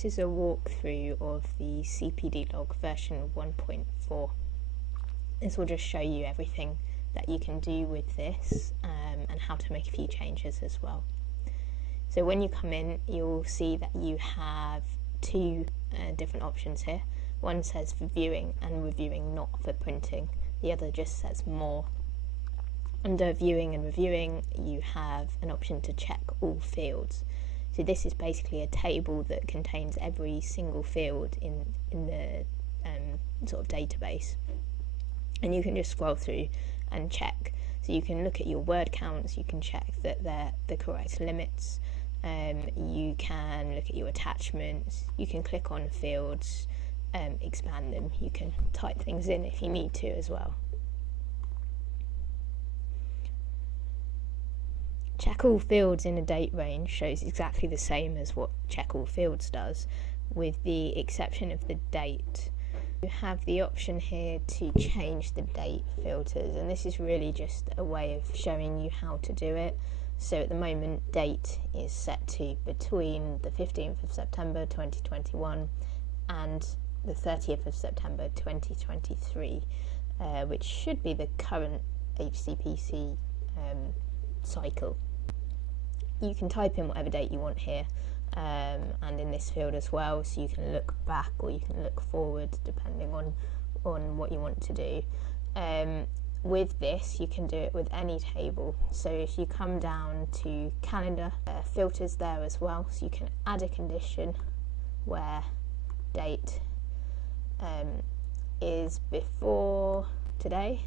this is a walkthrough of the Cpd Log version 1.4. This will just show you everything that you can do with this and how to make a few changes as well. So when you come in, you'll see that you have two different options here. One says for viewing and reviewing, not for printing. The other just says more. Under viewing and reviewing, you have an option to check all fields. So this is basically a table that contains every single field in the sort of database. And you can just scroll through and check. So you can look at your word counts, you can check that they're the correct limits, you can look at your attachments, you can click on fields, expand them, you can type things in if you need to as well. Check all fields in a date range shows exactly the same as what check all fields does, with the exception of the date. You have the option here to change the date filters, and this is really just a way of showing you how to do it. So at the moment, date is set to between the 15th of September 2021 and the 30th of September 2023, which should be the current Hcpc cycle. You can type in whatever date you want here, and in this field as well, so you can look back or you can look forward depending on what you want to do. With this, you can do it with any table. So if you come down to calendar, filters there as well, so you can add a condition where date is before today,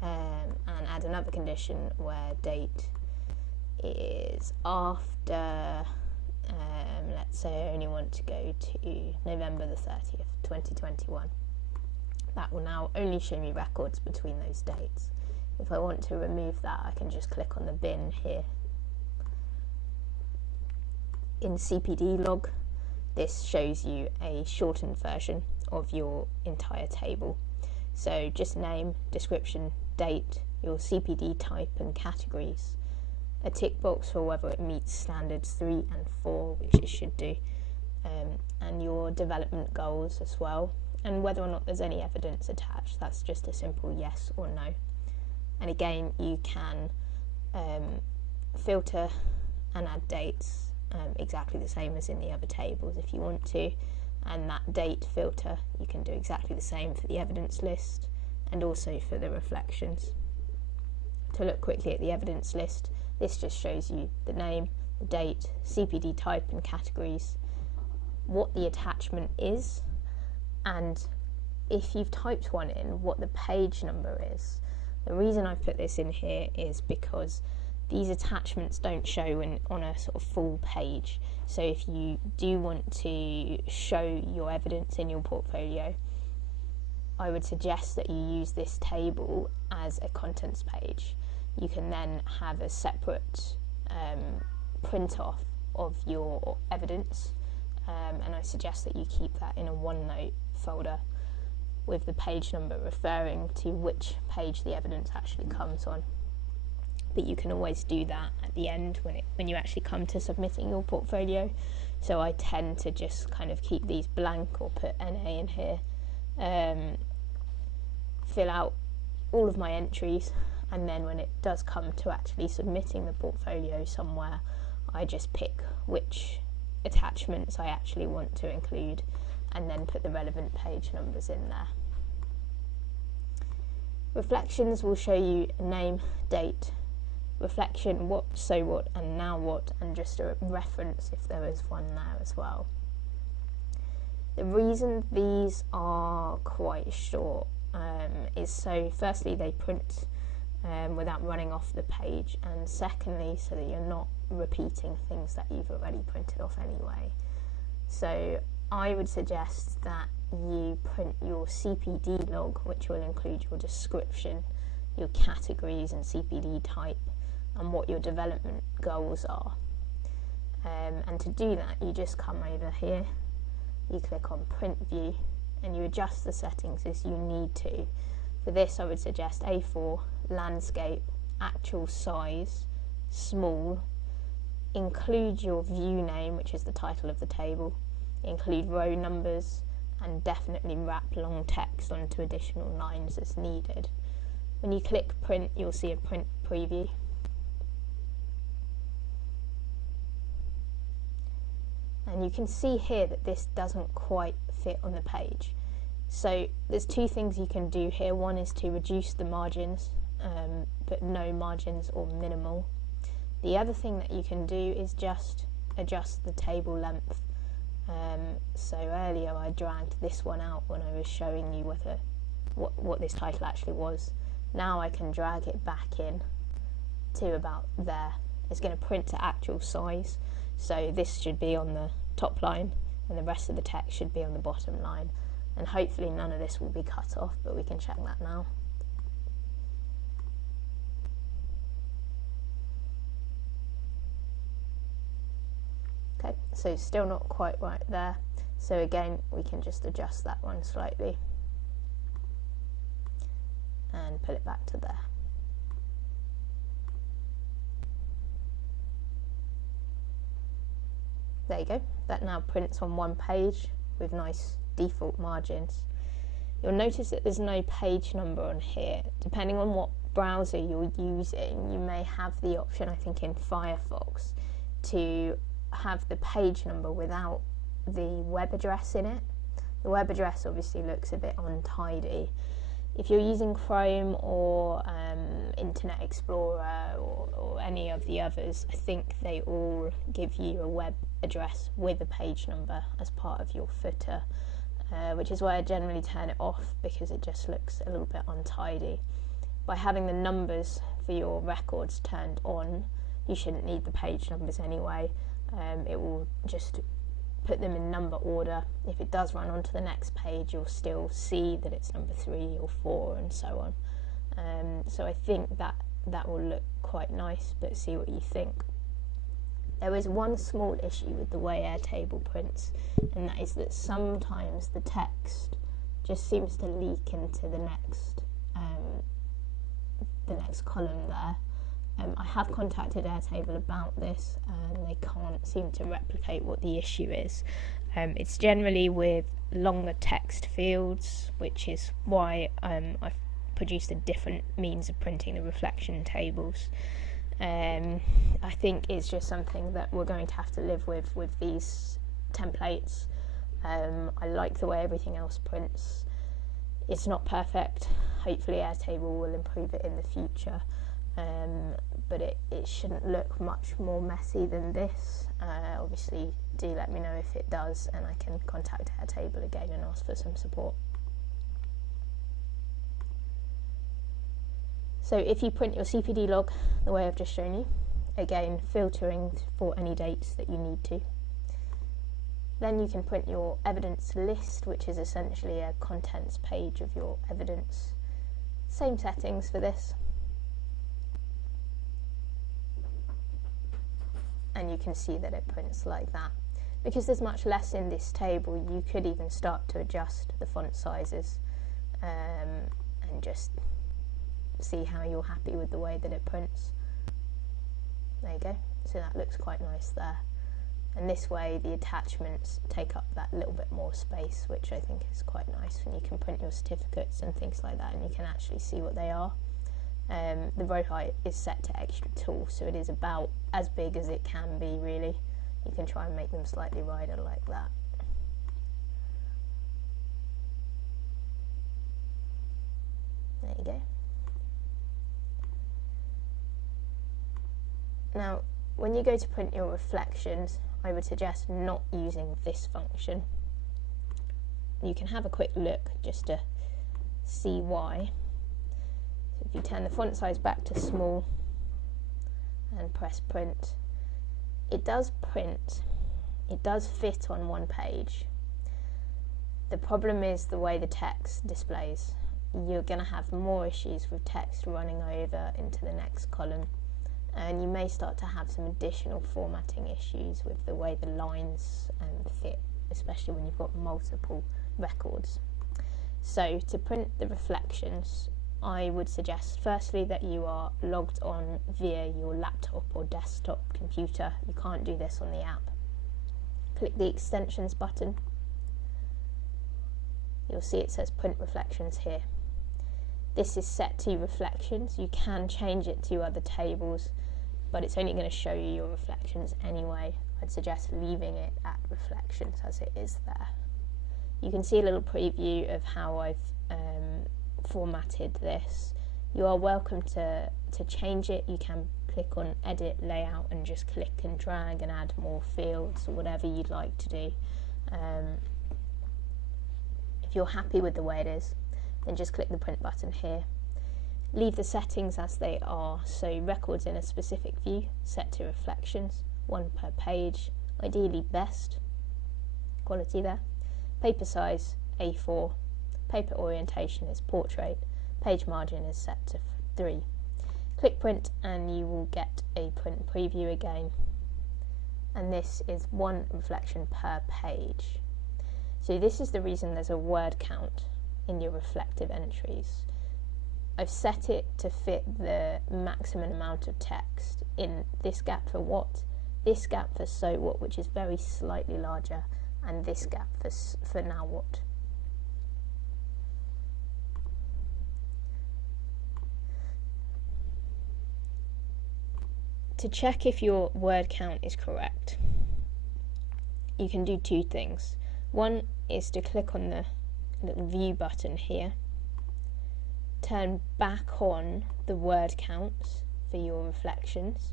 and add another condition where date is after, let's say I only want to go to November the 30th, 2021. That will now only show me records between those dates. If I want to remove that, I can just click on the bin here. In Cpd Log, this shows you a shortened version of your entire table. So just name, description, date, your Cpd type and categories, a tick box for whether it meets standards 3 and 4, which it should do, and your development goals as well, and whether or not there's any evidence attached. That's just a simple yes or no. And again, you can filter and add dates exactly the same as in the other tables if you want to, and that date filter you can do exactly the same for the evidence list and also for the reflections. To look quickly at the evidence list, this just shows you the name, the date, Cpd type and categories, what the attachment is, and if you've typed one in, what the page number is. The reason I've put this in here is because these attachments don't show on a sort of full page. So if you do want to show your evidence in your portfolio, I would suggest that you use this table as a contents page. You can then have a separate print off of your evidence, and I suggest that you keep that in a OneNote folder with the page number referring to which page the evidence actually comes on. But you can always do that at the end when you actually come to submitting your portfolio. So I tend to just kind of keep these blank or put NA in here, fill out all of my entries, and then when it does come to actually submitting the portfolio somewhere, I just pick which attachments I actually want to include and then put the relevant page numbers in there. Reflections will show you name, date, reflection, what, so what, and now what, and just a reference if there is one there as well. The reason these are quite short is so firstly they print without running off the page, and secondly so that you're not repeating things that you've already printed off anyway. So I would suggest that you print your Cpd log, which will include your description, your categories and Cpd type, and what your development goals are. And to do that, you just come over here, you click on print view, and you adjust the settings as you need to. For this, I would suggest A4, landscape, actual size, small, include your view name, which is the title of the table, include row numbers, and definitely wrap long text onto additional lines as needed. When you click print, you'll see a print preview. And you can see here that this doesn't quite fit on the page. So there's two things you can do here. One is to reduce the margins, but no margins or minimal. The other thing that you can do is just adjust the table length. So earlier I dragged this one out when I was showing you what this title actually was. Now I can drag it back in to about there. It's going to print to actual size, so this should be on the top line and the rest of the text should be on the bottom line, and hopefully none of this will be cut off, but we can check that now. Okay, so still not quite right there, so again we can just adjust that one slightly and put it back to there. There you go, that now prints on one page with nice default margins. You'll notice that there's no page number on here. Depending on what browser you're using, you may have the option, I think in Firefox, to have the page number without the web address in it. The web address obviously looks a bit untidy. If you're using Chrome or Internet Explorer or any of the others, I think they all give you a web address with a page number as part of your footer, which is why I generally turn it off, because it just looks a little bit untidy. By having the numbers for your records turned on, you shouldn't need the page numbers anyway. It will just put them in number order. If it does run onto the next page, you'll still see that it's number 3 or 4 and so on. So I think that will look quite nice, but see what you think. There is one small issue with the way Airtable prints, and that is that sometimes the text just seems to leak into the next column there. I have contacted Airtable about this, and they can't seem to replicate what the issue is. It's generally with longer text fields, which is why I've produced a different means of printing the reflection tables. I think it's just something that we're going to have to live with these templates. I like the way everything else prints. It's not perfect. Hopefully Airtable will improve it in the future. But it shouldn't look much more messy than this. Obviously do let me know if it does, and I can contact Airtable again and ask for some support. So if you print your CPD log the way I've just shown you, again filtering for any dates that you need to, then you can print your evidence list, which is essentially a contents page of your evidence. Same settings for this. And you can see that it prints like that. Because there's much less in this table, you could even start to adjust the font sizes and just see how you're happy with the way that it prints. There you go, so that looks quite nice there. And this way the attachments take up that little bit more space, which I think is quite nice, and you can print your certificates and things like that, and you can actually see what they are. The row height is set to extra tall, so it is about as big as it can be, really. You can try and make them slightly wider like that. There you go. Now, when you go to print your reflections, I would suggest not using this function. You can have a quick look just to see why. So if you turn the font size back to small and press print, it does print. It does fit on one page. The problem is the way the text displays. You're going to have more issues with text running over into the next column, and you may start to have some additional formatting issues with the way the lines fit, especially when you've got multiple records. So to print the reflections, I would suggest firstly that you are logged on via your laptop or desktop computer. You can't do this on the app. click the extensions button, you'll see it says print reflections here. This is set to reflections. You can change it to other tables, but it's only going to show you your reflections anyway. I'd suggest leaving it at reflections as it is there. You can see a little preview of how I've formatted this. You are welcome to change it. You can click on edit layout and just click and drag and add more fields or whatever you'd like to do. If you're happy with the way it is, then just click the print button here. Leave the settings as they are, so records in a specific view set to reflections, 1 per page, ideally best quality there. Paper size A4, paper orientation is portrait, page margin is set to 3. Click print and you will get a print preview again, and this is 1 reflection per page. So this is the reason there's a word count in your reflective entries. I've set it to fit the maximum amount of text in this gap for what, this gap for so what, which is very slightly larger, and this gap for now what. To check if your word count is correct, you can do 2 things. One is to click on the little view button here, turn back on the word counts for your reflections,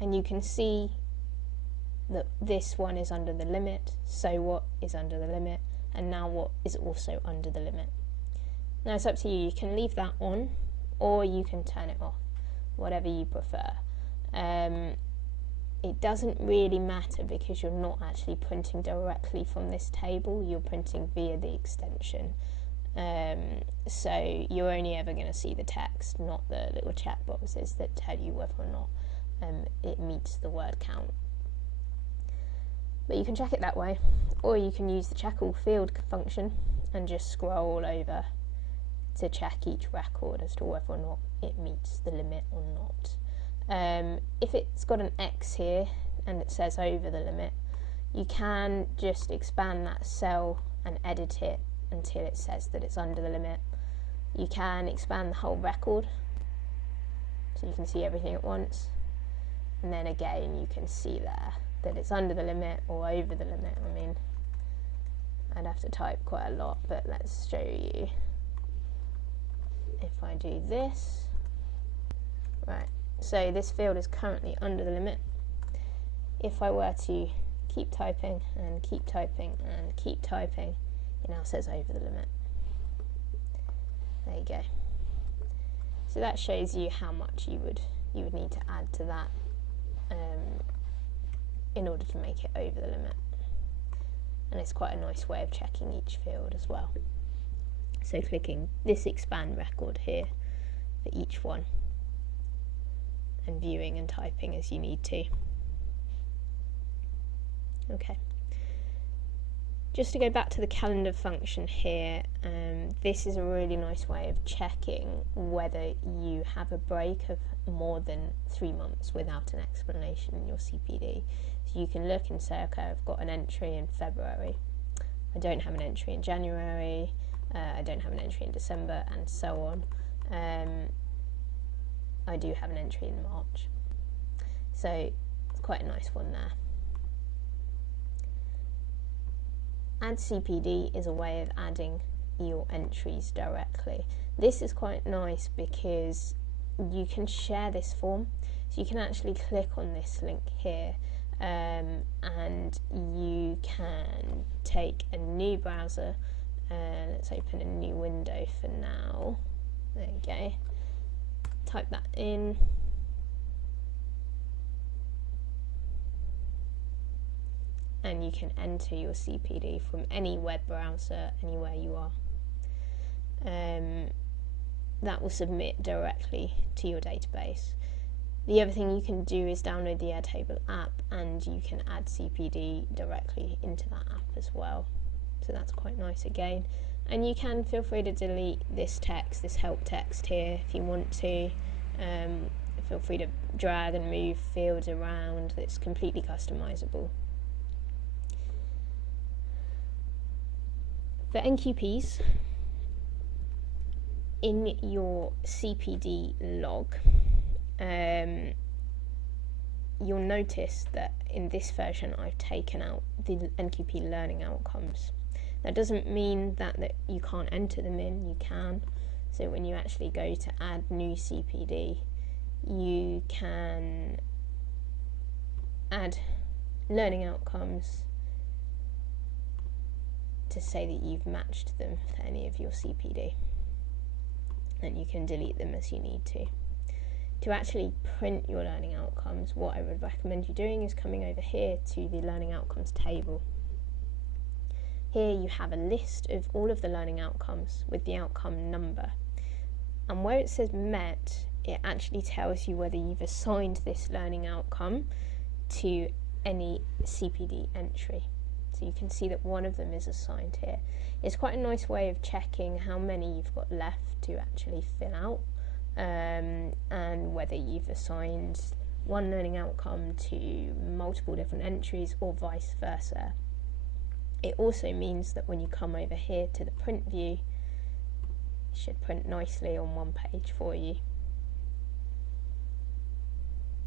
and you can see that this one is under the limit, so what is under the limit, and now what is also under the limit. Now it's up to you. You can leave that on or you can turn it off, whatever you prefer. It doesn't really matter because you're not actually printing directly from this table, you're printing via the extension. So you're only ever going to see the text, not the little check boxes that tell you whether or not it meets the word count. But you can check it that way, or you can use the check all field function and just scroll over to check each record as to whether or not it meets the limit or not. If it's got an X here and it says over the limit, you can just expand that cell and edit it until it says that it's under the limit. You can expand the whole record so you can see everything at once, and then again you can see there that it's under the limit or over the limit. I mean, I'd have to type quite a lot, but let's show you. If I do this, right, so this field is currently under the limit. If I were to keep typing and keep typing and keep typing, it now says over the limit. There you go. So that shows you how much you would need to add to that in order to make it over the limit. And it's quite a nice way of checking each field as well. So clicking this expand record here for each one and viewing and typing as you need to. Okay. Just to go back to the calendar function here, this is a really nice way of checking whether you have a break of more than 3 months without an explanation in your CPD. So you can look and say, okay, I've got an entry in February, I don't have an entry in January, I don't have an entry in December, and so on. I do have an entry in March. So it's quite a nice one there. Add CPD is a way of adding your entries directly. This is quite nice because you can share this form. So you can actually click on this link here and you can take a new browser. Let's open a new window for now. There you go. Type that in. And you can enter your CPD from any web browser, anywhere you are. That will submit directly to your database. The other thing you can do is download the Airtable app, and you can add CPD directly into that app as well. So that's quite nice again. And you can feel free to delete this text, this help text here, if you want to. feel free to drag and move fields around. It's completely customizable. For NQPs, in your Cpd log, you'll notice that in this version I've taken out the NQP learning outcomes. That doesn't mean that you can't enter them in, you can. So when you actually go to add new Cpd, you can add learning outcomes to say that you've matched them for any of your Cpd. And you can delete them as you need to. To actually print your learning outcomes, what I would recommend you doing is coming over here to the learning outcomes table. Here you have a list of all of the learning outcomes with the outcome number. And where it says met, it actually tells you whether you've assigned this learning outcome to any Cpd entry. So you can see that one of them is assigned here. It's quite a nice way of checking how many you've got left to actually fill out, and whether you've assigned one learning outcome to multiple different entries or vice versa. It also means that when you come over here to the print view, it should print nicely on one page for you.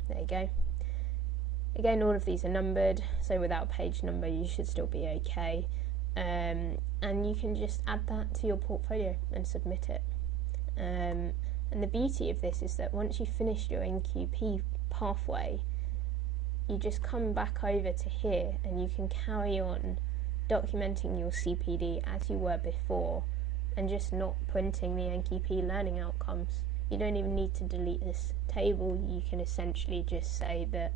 There you go. Again, all of these are numbered, so without a page number you should still be okay. And you can just add that to your portfolio and submit it. And the beauty of this is that once you've finished your NQP pathway, you just come back over to here and you can carry on documenting your Cpd as you were before and just not printing the NQP learning outcomes. You don't even need to delete this table. You can essentially just say that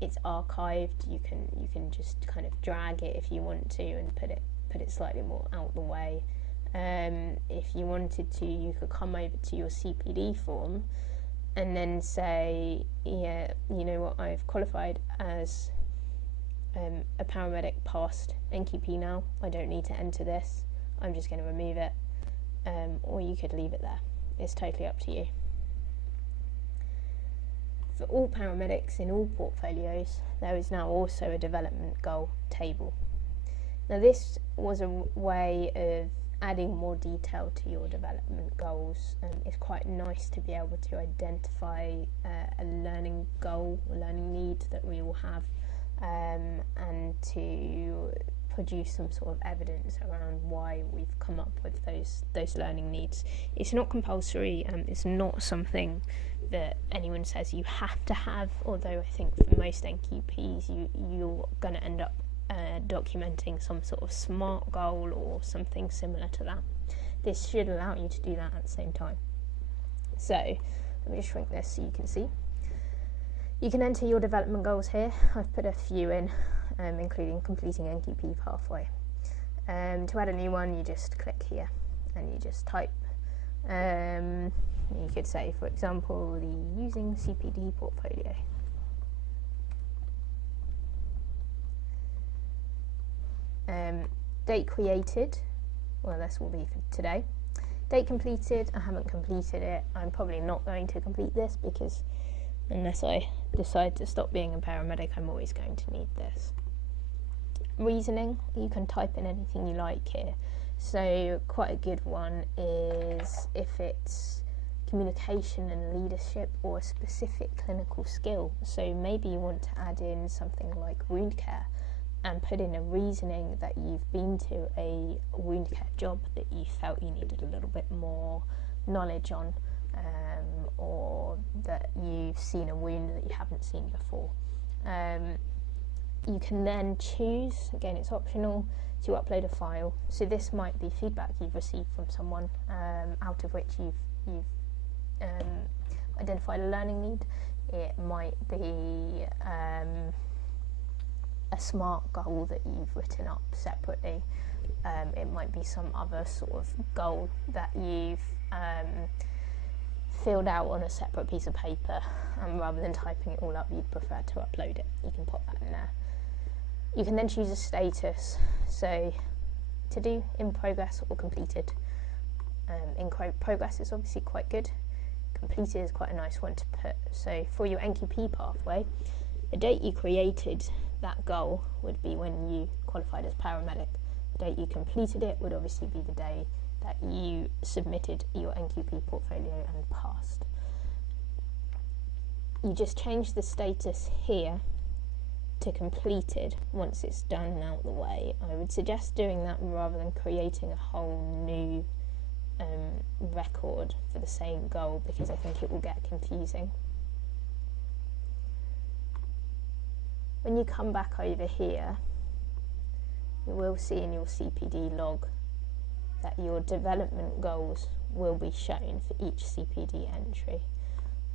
it's archived. You can just kind of drag it if you want to and put it slightly more out the way. If you wanted to, you could come over to your Cpd form and then say, yeah, you know what, I've qualified as a paramedic past NQP now. I don't need to enter this. I'm just going to remove it. Or you could leave it there. It's totally up to you. For all paramedics in all portfolios, there is now also a development goal table. Now this was a way of adding more detail to your development goals. It's quite nice to be able to identify a learning goal, a learning need that we all have, and to produce some sort of evidence around why we've come up with those learning needs. It's not compulsory, it's not something that anyone says you have to have, although I think for most NQPs you're going to end up documenting some sort of SMART goal or something similar to that. This should allow you to do that at the same time. So let me just shrink this so you can see. You can enter your development goals here. I've put a few in, including completing NQP pathway. To add a new one, you just click here and you just type. You could say, for example, the using Cpd portfolio. Date created, well, this will be for today. Date completed, I haven't completed it. I'm probably not going to complete this because unless I decide to stop being a paramedic, I'm always going to need this. Reasoning, you can type in anything you like here. So quite a good one is if it's communication and leadership or a specific clinical skill. So maybe you want to add in something like wound care and put in a reasoning that you've been to a wound care job that you felt you needed a little bit more knowledge on, or that you've seen a wound that you haven't seen before. You can then choose, again it's optional, to upload a file. So this might be feedback you've received from someone, out of which you've identified a learning need. It might be a SMART goal that you've written up separately. It might be some other sort of goal that you've filled out on a separate piece of paper, and rather than typing it all up, you'd prefer to upload it. You can pop that in there. You can then choose a status, so to do, in progress or completed. In progress is obviously quite good. completed is quite a nice one to put. So for your NQP pathway, the date you created that goal would be when you qualified as paramedic. The date you completed it would obviously be the day that you submitted your NQP portfolio and passed. You just change the status here to completed once it's done and out the way. I would suggest doing that rather than creating a whole new record for the same goal, because I think it will get confusing. When you come back over here, you will see in your CPD log that your development goals will be shown for each CPD entry,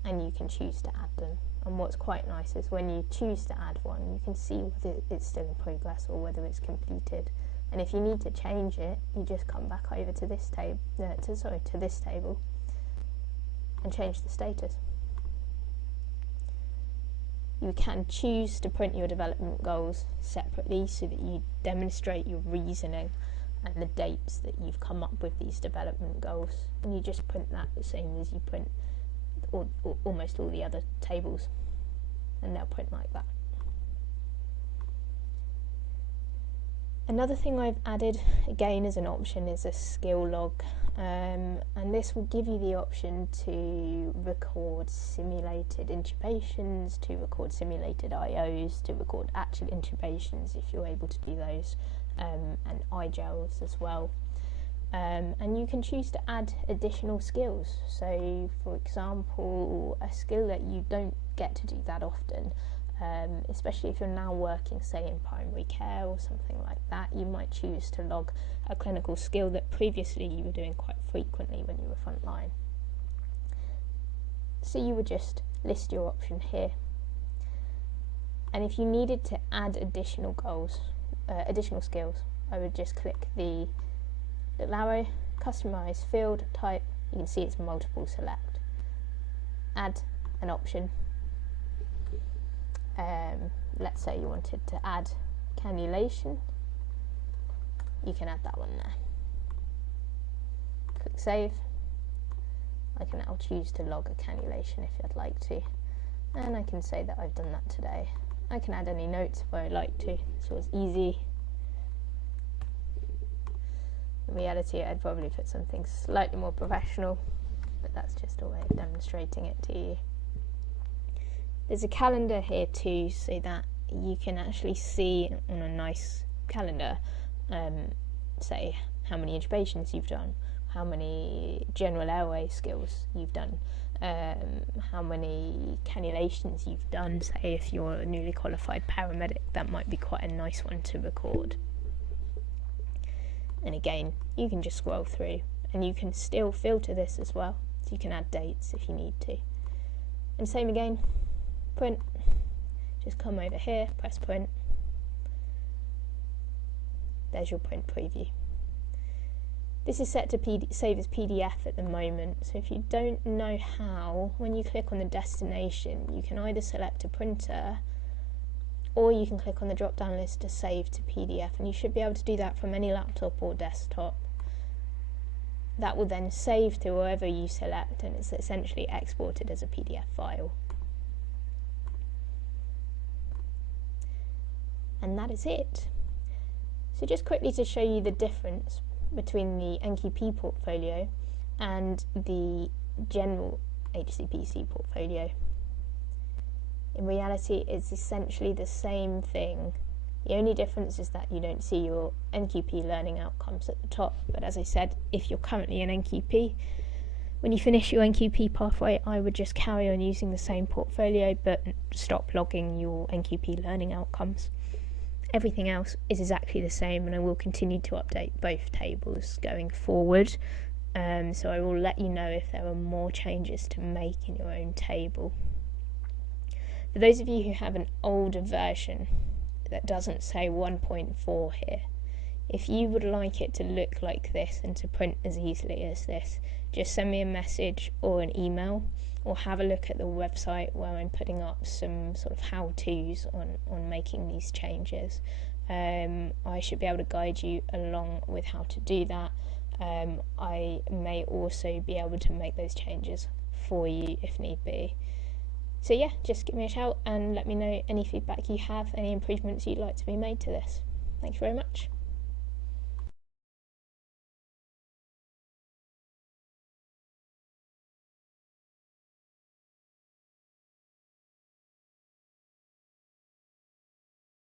and you can choose to add them. And what's quite nice is when you choose to add one, you can see whether it's still in progress or whether it's completed. And if you need to change it, you just come back over to this table, to this table, and change the status. You can choose to print your development goals separately so that you demonstrate your reasoning and the dates that you've come up with these development goals. And you just print that the same as you print almost all the other tables, and they'll print like that. Another thing I've added again as an option is a skill log, and this will give you the option to record simulated intubations, to record simulated IOs, to record actual intubations if you're able to do those, and iGels as well. And you can choose to add additional skills. So for example, a skill that you don't get to do that often, especially if you're now working, say, in primary care or something like that, you might choose to log a clinical skill that previously you were doing quite frequently when you were frontline. So you would just list your option here. And if you needed to add additional skills, I would just click the little arrow, customize field type. You can see it's multiple select. Add an option. Let's say you wanted to add cannulation, you can add that one there. Click save. I can now choose to log a cannulation if I'd like to, and I can say that I've done that today. I can add any notes where I'd like to, so it's easy. In reality, I'd probably put something slightly more professional, but that's just a way of demonstrating it to you. There's a calendar here too, so that you can actually see on a nice calendar, say how many intubations you've done, how many general airway skills you've done, how many cannulations you've done. Say if you're a newly qualified paramedic, that might be quite a nice one to record. And again, you can just scroll through, and you can still filter this as well, so you can add dates if you need to. And same again, print. Just come over here, press print. There's your print preview. This is set to save as PDF at the moment, so if you don't know how, when you click on the destination, you can either select a printer, or you can click on the drop down list to save to PDF, and you should be able to do that from any laptop or desktop. That will then save to wherever you select, and it's essentially exported as a PDF file. And that is it. So just quickly to show you the difference between the NQP portfolio and the general Hcpc portfolio. In reality, it's essentially the same thing. The only difference is that you don't see your NQP learning outcomes at the top. But as I said, if you're currently an NQP, when you finish your NQP pathway, I would just carry on using the same portfolio, but stop logging your NQP learning outcomes. Everything else is exactly the same, and I will continue to update both tables going forward. So I will let you know if there are more changes to make in your own table. For those of you who have an older version that doesn't say 1.4 here, if you would like it to look like this and to print as easily as this, just send me a message or an email, or have a look at the website where I'm putting up some sort of how-tos on making these changes. I should be able to guide you along with how to do that. I may also be able to make those changes for you if need be. So yeah, just give me a shout and let me know any feedback you have, any improvements you'd like to be made to this. Thank you very much.